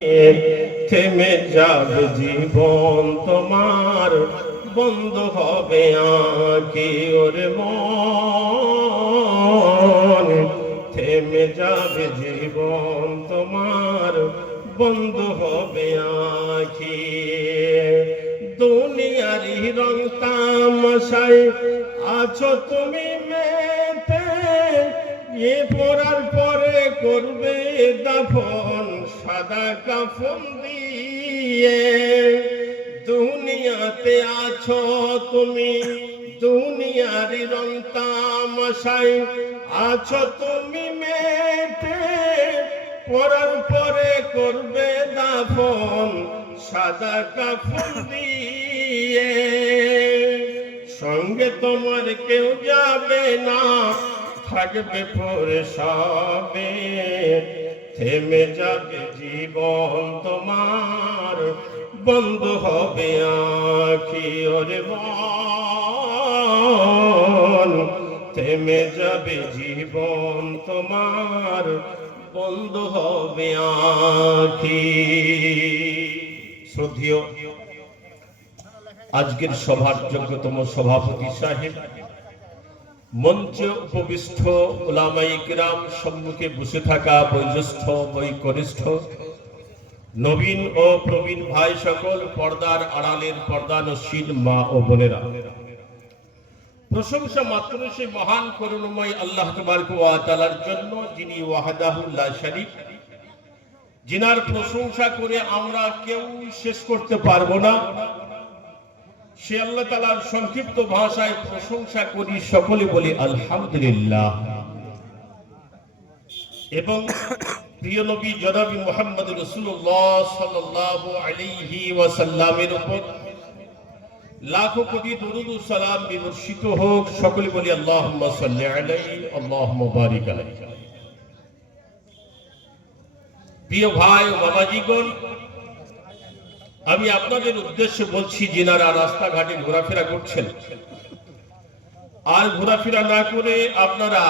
থেমে যাবে জীবন তোমার, বন্ধ হবে আঁখি ওরে মন। থেমে যাবে জীবন তোমার, বন্ধ হবে আঁখি। দুনিয়ারি রং তামাশায় আছো তুমি মেতে, এ পড়ার পরে করবে দাফন সাদা কাফন দিয়ে। দুনিয়াতে আছো তুমি, দুনিয়ার রং তামাশায় আছো তুমি মেতে, পড়ার পরে করবে দাফন সাদা কাফন দিয়ে। সঙ্গে তোমার কেউ যাবে না, থাকবে পরে সবে। থেমে যাবে জীবন তোমার, বন্ধ হবে আঁখি ওরে মন। থেমে যাবে জীবন তোমার, বন্ধ হবে আঁখি। শ্রদ্ধেয় আজকের সভার যোগ্যতম সভাপতি সাহেব, মঞ্চে উপবিষ্ট উলামায়ে কিরাম, সম্মুখে বসে থাকা বয়োজ্যেষ্ঠ বয়োকনিষ্ঠ নবীন ও প্রবীণ ভাই সকল, পর্দার আড়ালের পর্দানশীল মা ও বোনেরা, প্রশংসা মাত্র সেই মহান করুণাময় আল্লাহ তাবারক ওয়া তাআলার জন্য, যিনি ওয়াহদাহু লা শারীক, যিনার প্রশংসা করে আমরা কেউ শেষ করতে পারবো না। সে আল্লাহ তাআলার সংক্ষিপ্ত ভাষায় প্রশংসা করি, সকলে বলি আলহামদুলিল্লাহ। এবং প্রিয় নবী জনাবি মুহাম্মদ রাসূলুল্লাহ সাল্লাল্লাহু আলাইহি ওয়াসাল্লামের উপর লাখো কোটি দরুদ ও সালাম বিবর্ষিত হোক, সকলে বলি আল্লাহুম্মা সাল্লি আলাইহি আল্লাহুম্মা বারিক আলাইহি। প্রিয় ভাই ও বাবাজিগণ, আমি আপনাদের উদ্দেশ্যে বলছি, যিনারা রাস্তাঘাটে ঘোরাফেরা করছেন, আর ঘোরাফেরা না করে আপনারা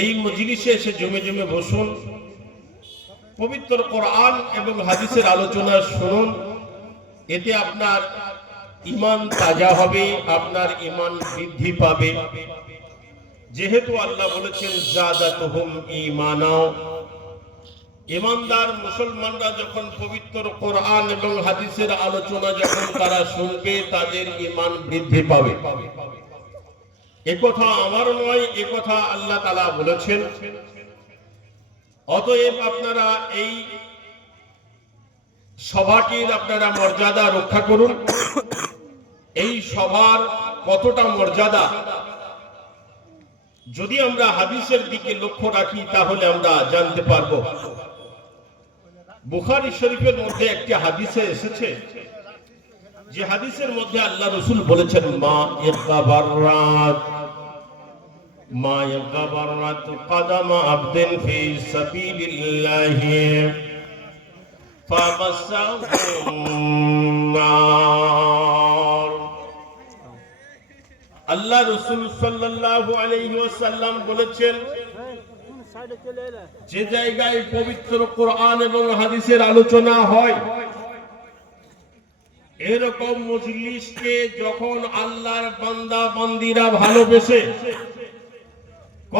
এই মজলিসে এসে জমে জমে বসুন, পবিত্র কোরআন এবং হাদিসের আলোচনা শুনুন। এতে আপনার ঈমান তাজা হবে, আপনার ঈমান বৃদ্ধি পাবে। যেহেতু আল্লাহ বলেছেন যাদাতুহুম ঈমানা, ঈমানদার মুসলমানরা যখন পবিত্র কোরআন এবং হাদিসের আলোচনা যখন তারা শুনবে, তাদের ঈমান বৃদ্ধি পাবে। একথা আমার নয়, একথা আল্লাহ তাআলা বলেছেন। অতএব আপনারা এই সভাটির আপনারা মর্যাদা রক্ষা করুন। এই সভার কতটা মর্যাদা যদি আমরা হাদিসের দিকে লক্ষ্য রাখি, তাহলে আমরা জানতে পারবো। বুখারী শরীফের মধ্যে একটি হাদিসে এসেছে, যে হাদিসের মধ্যে আল্লাহ রাসূল বলেছেন, মা ইয়াগাবারাত কদমা আবদিন ফি সাবিলিল্লাহি ফাবাসাহুম নার। আল্লাহ রাসূল সাল্লাল্লাহু আলাইহি ওয়াসাল্লাম বলেছেন, যে জায়গায় পবিত্র কোরআন এবং হাদিসের আলোচনা হয়, এরকম মজলিসকে যখন আল্লাহর বান্দা বান্দীরা ভালোবেসে